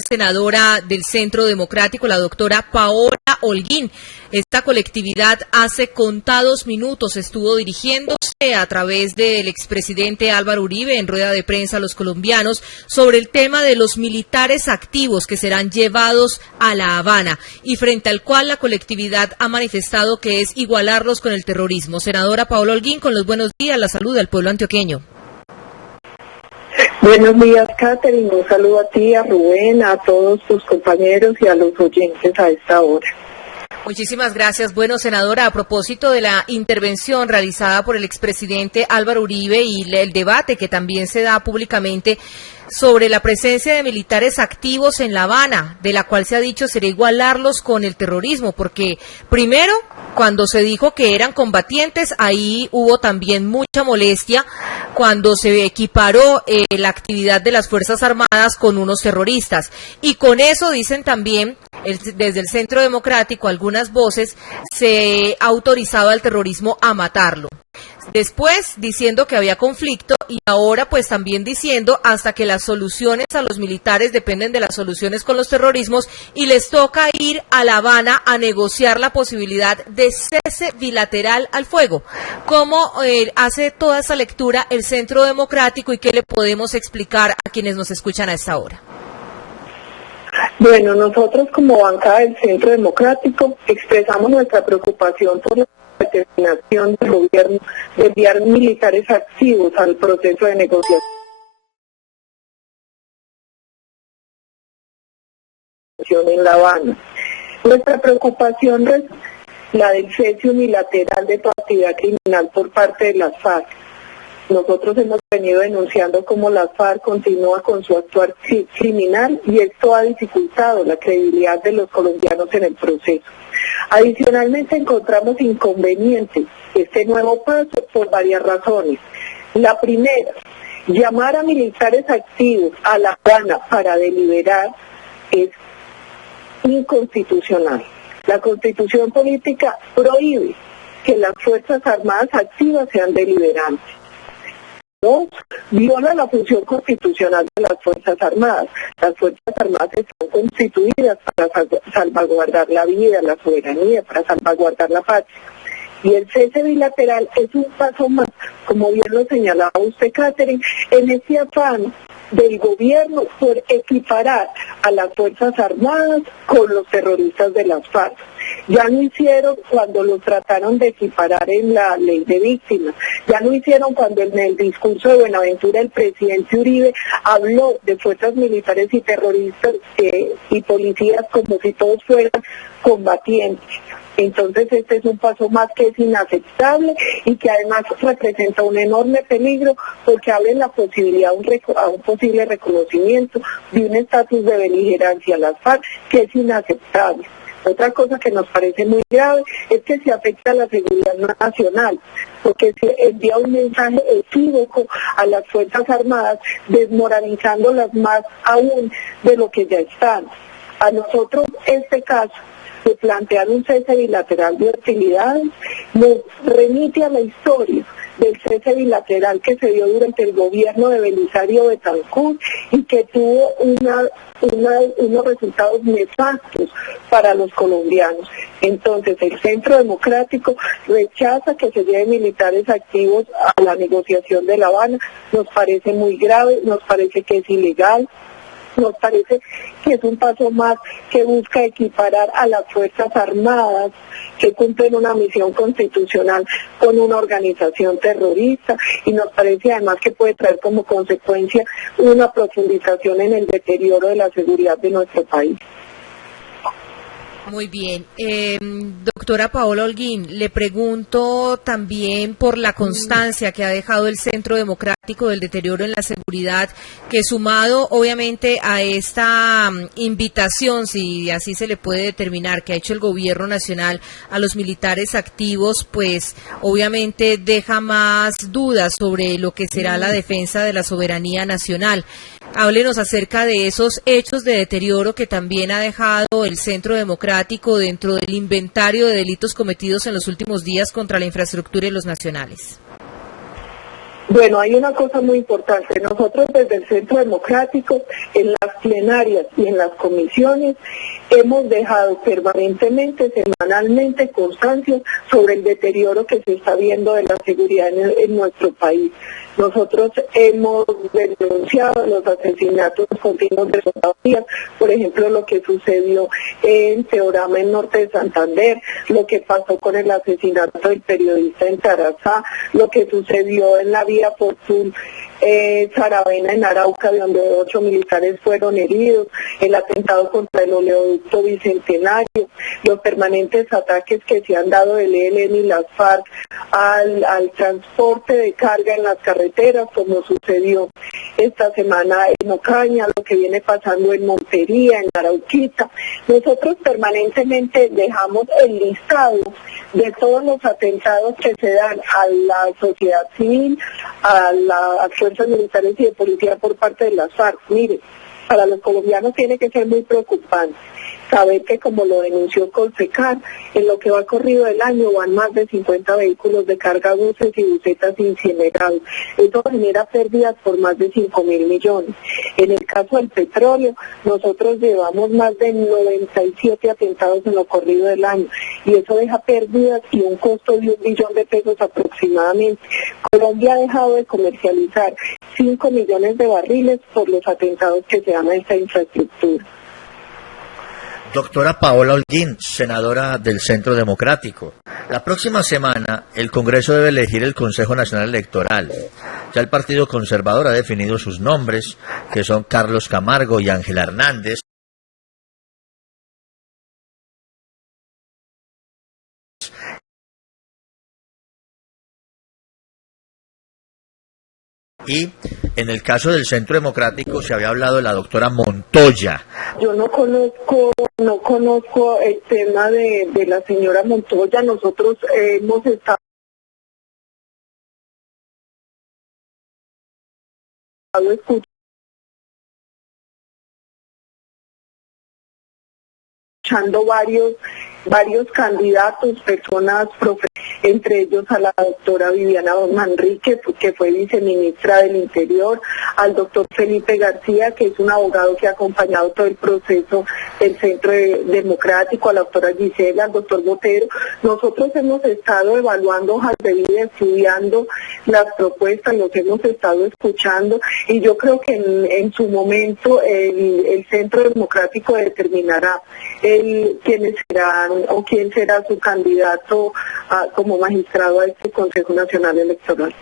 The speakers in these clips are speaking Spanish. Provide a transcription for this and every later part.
senadora del Centro Democrático, la doctora Paola Holguín. Esta colectividad hace contados minutos estuvo dirigiéndose a través del expresidente Álvaro Uribe en rueda de prensa a los colombianos sobre el tema de los militares activos que serán llevados a La Habana y frente al cual la colectividad ha manifestado que es igualarlos con el terrorismo. Senadora Paola Holguín, con los buenos días, la salud al pueblo antioqueño. Buenos días, Catherine. Un saludo a ti, a Rubén, a todos tus compañeros y a los oyentes a esta hora. Muchísimas gracias. Bueno, senadora, a propósito de la intervención realizada por el expresidente Álvaro Uribe y el debate que también se da públicamente sobre la presencia de militares activos en La Habana, de la cual se ha dicho será igualarlos con el terrorismo, porque primero, cuando se dijo que eran combatientes, ahí hubo también mucha molestia cuando se equiparó la actividad de las Fuerzas Armadas con unos terroristas. Y con eso dicen también, desde el Centro Democrático, algunas voces, se ha autorizado al terrorismo a matarlo. Después diciendo que había conflicto y ahora pues también diciendo hasta que las soluciones a los militares dependen de las soluciones con los terrorismos y les toca ir a La Habana a negociar la posibilidad de cese bilateral al fuego. ¿Cómo hace toda esa lectura el Centro Democrático y qué le podemos explicar a quienes nos escuchan a esta hora? Bueno, nosotros como bancada del Centro Democrático expresamos nuestra preocupación por la determinación del gobierno de enviar militares activos al proceso de negociación en La Habana. Nuestra preocupación es la del cese unilateral de toda actividad criminal por parte de las FARC. Nosotros hemos venido denunciando cómo la FARC continúa con su actuar criminal y esto ha dificultado la credibilidad de los colombianos en el proceso. Adicionalmente encontramos inconvenientes este nuevo paso por varias razones. La primera, llamar a militares activos a La Habana para deliberar es inconstitucional. La Constitución política prohíbe que las Fuerzas Armadas activas sean deliberantes. Dos, viola la función constitucional de las Fuerzas Armadas. Las Fuerzas Armadas están constituidas para salvaguardar la vida, la soberanía, para salvaguardar la patria. Y el cese bilateral es un paso más, como bien lo señalaba usted, Catherine, en ese afán del gobierno por equiparar a las Fuerzas Armadas con los terroristas de las FARC. Ya lo hicieron cuando los trataron de equiparar en la ley de víctimas, ya lo hicieron cuando en el discurso de Buenaventura el presidente Uribe habló de fuerzas militares y terroristas y policías como si todos fueran combatientes. Entonces este es un paso más que es inaceptable y que además representa un enorme peligro porque abre la posibilidad a un posible reconocimiento de un estatus de beligerancia a las FARC que es inaceptable. Otra cosa que nos parece muy grave es que se afecta a la seguridad nacional, porque se envía un mensaje equívoco a las Fuerzas Armadas, desmoralizándolas más aún de lo que ya están. A nosotros este caso de plantear un cese bilateral de hostilidades nos remite a la historia del cese bilateral que se dio durante el gobierno de Belisario Betancur y que tuvo unos resultados nefastos para los colombianos. Entonces el Centro Democrático rechaza que se lleven militares activos a la negociación de La Habana. Nos parece muy grave, nos parece que es ilegal. Nos parece que es un paso más que busca equiparar a las Fuerzas Armadas que cumplen una misión constitucional con una organización terrorista y nos parece además que puede traer como consecuencia una profundización en el deterioro de la seguridad de nuestro país. Muy bien. Doctora Paola Holguín, le pregunto también por la constancia que ha dejado el Centro Democrático del deterioro en la seguridad, que sumado obviamente a esta invitación, si así se le puede determinar, que ha hecho el gobierno nacional a los militares activos, pues obviamente deja más dudas sobre lo que será la defensa de la soberanía nacional. Háblenos acerca de esos hechos de deterioro que también ha dejado el Centro Democrático dentro del inventario de delitos cometidos en los últimos días contra la infraestructura y los nacionales. Bueno, hay una cosa muy importante. Nosotros desde el Centro Democrático, en las plenarias y en las comisiones, hemos dejado permanentemente, semanalmente, constancia sobre el deterioro que se está viendo de la seguridad en nuestro país. Nosotros hemos denunciado los asesinatos continuos de soldadías, por ejemplo, lo que sucedió en Teorama, en norte de Santander, lo que pasó con el asesinato del periodista en Tarazá, lo que sucedió en la vía Fortún, Saravena en Arauca, donde 8 militares fueron heridos, el atentado contra el oleoducto Bicentenario, los permanentes ataques que se han dado del ELN y las FARC al transporte de carga en las carreteras, como sucedió esta semana en Ocaña, lo que viene pasando en Montería, en Arauquita. Nosotros permanentemente dejamos el listado de todos los atentados que se dan a la sociedad civil, a las fuerzas militares y de policía por parte de las FARC. Mire, para los colombianos tiene que ser muy preocupante saber que, como lo denunció Colsecar, en lo que va corrido del año van más de 50 vehículos de carga, buses y busetas incinerados. Eso genera pérdidas por más de 5.000 millones. En el caso del petróleo, nosotros llevamos más de 97 atentados en lo corrido del año, y eso deja pérdidas y un costo de 1 billón de pesos aproximadamente. Colombia ha dejado de comercializar 5 millones de barriles por los atentados que se dan a esta infraestructura. Doctora Paola Holguín, senadora del Centro Democrático. La próxima semana el Congreso debe elegir el Consejo Nacional Electoral. Ya el Partido Conservador ha definido sus nombres, que son Carlos Camargo y Ángela Hernández. Y en el caso del Centro Democrático se había hablado de la doctora Montoya. Yo no conozco el tema de la señora Montoya. Nosotros hemos estado escuchando varios candidatos, personas entre ellos a la doctora Viviana Manrique, que fue viceministra del Interior, al doctor Felipe García, que es un abogado que ha acompañado todo el proceso del Centro Democrático, a la doctora Gisela, al doctor Botero. Nosotros hemos estado evaluando hojas de vida, estudiando las propuestas, los hemos estado escuchando, y yo creo que en su momento el Centro Democrático determinará quiénes serán o quién será su candidato como magistrado a este Consejo Nacional Electoral.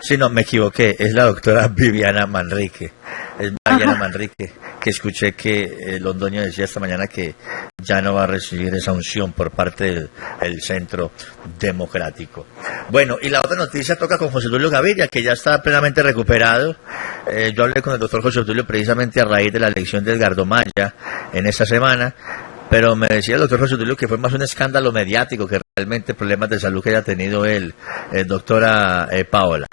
Sí, no, me equivoqué, es la doctora Viviana Manrique. Es Viviana Manrique, que escuché que Londoño decía esta mañana que ya no va a recibir esa unción por parte del Centro Democrático. Bueno, y la otra noticia toca con José Tulio Gaviria, que ya está plenamente recuperado. Yo hablé con el doctor José Tulio precisamente a raíz de la elección de Edgardo Maya en esta semana. Pero me decía el doctor José Tulio que fue más un escándalo mediático que realmente problemas de salud que haya tenido él, doctora Paola.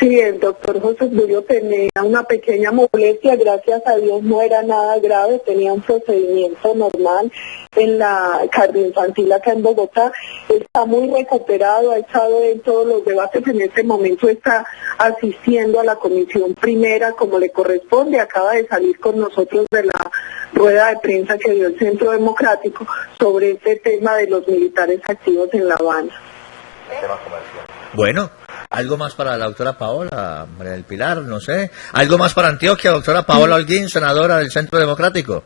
Sí, el doctor José Tulio tenía una pequeña molestia, gracias a Dios no era nada grave, tenía un procedimiento normal en la cardioinfantil acá en Bogotá, está muy recuperado, ha estado en todos los debates, en este momento está asistiendo a la comisión primera como le corresponde, acaba de salir con nosotros de la rueda de prensa que dio el Centro Democrático sobre este tema de los militares activos en La Habana. Bueno, ¿algo más para la doctora Paola, María del Pilar? No sé. ¿Algo más para Antioquia, doctora Paola Holguín, senadora del Centro Democrático?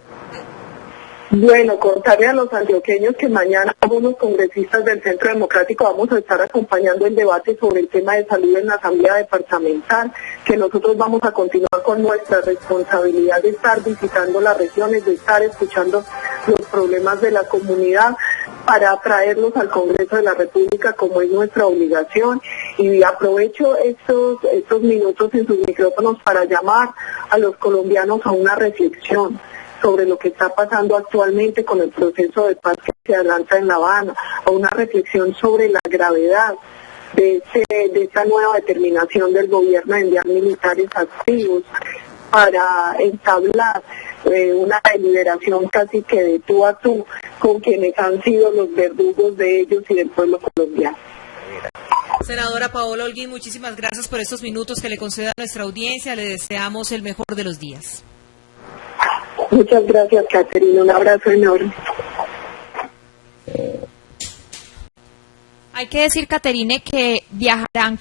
Bueno, contarle a los antioqueños que mañana algunos congresistas del Centro Democrático vamos a estar acompañando el debate sobre el tema de salud en la Asamblea Departamental, que nosotros vamos a continuar con nuestra responsabilidad de estar visitando las regiones, de estar escuchando los problemas de la comunidad para traerlos al Congreso de la República como es nuestra obligación, y aprovecho estos minutos en sus micrófonos para llamar a los colombianos a una reflexión sobre lo que está pasando actualmente con el proceso de paz que se adelanta en La Habana, a una reflexión sobre la gravedad de esta nueva determinación del gobierno de enviar militares activos para entablar una deliberación casi que de tú a tú con quienes han sido los verdugos de ellos y del pueblo colombiano. Senadora Paola Holguín, muchísimas gracias por estos minutos que le concede a nuestra audiencia. Le deseamos el mejor de los días. Muchas gracias, Caterina. Un abrazo enorme. Hay que decir, Caterine, que viajarán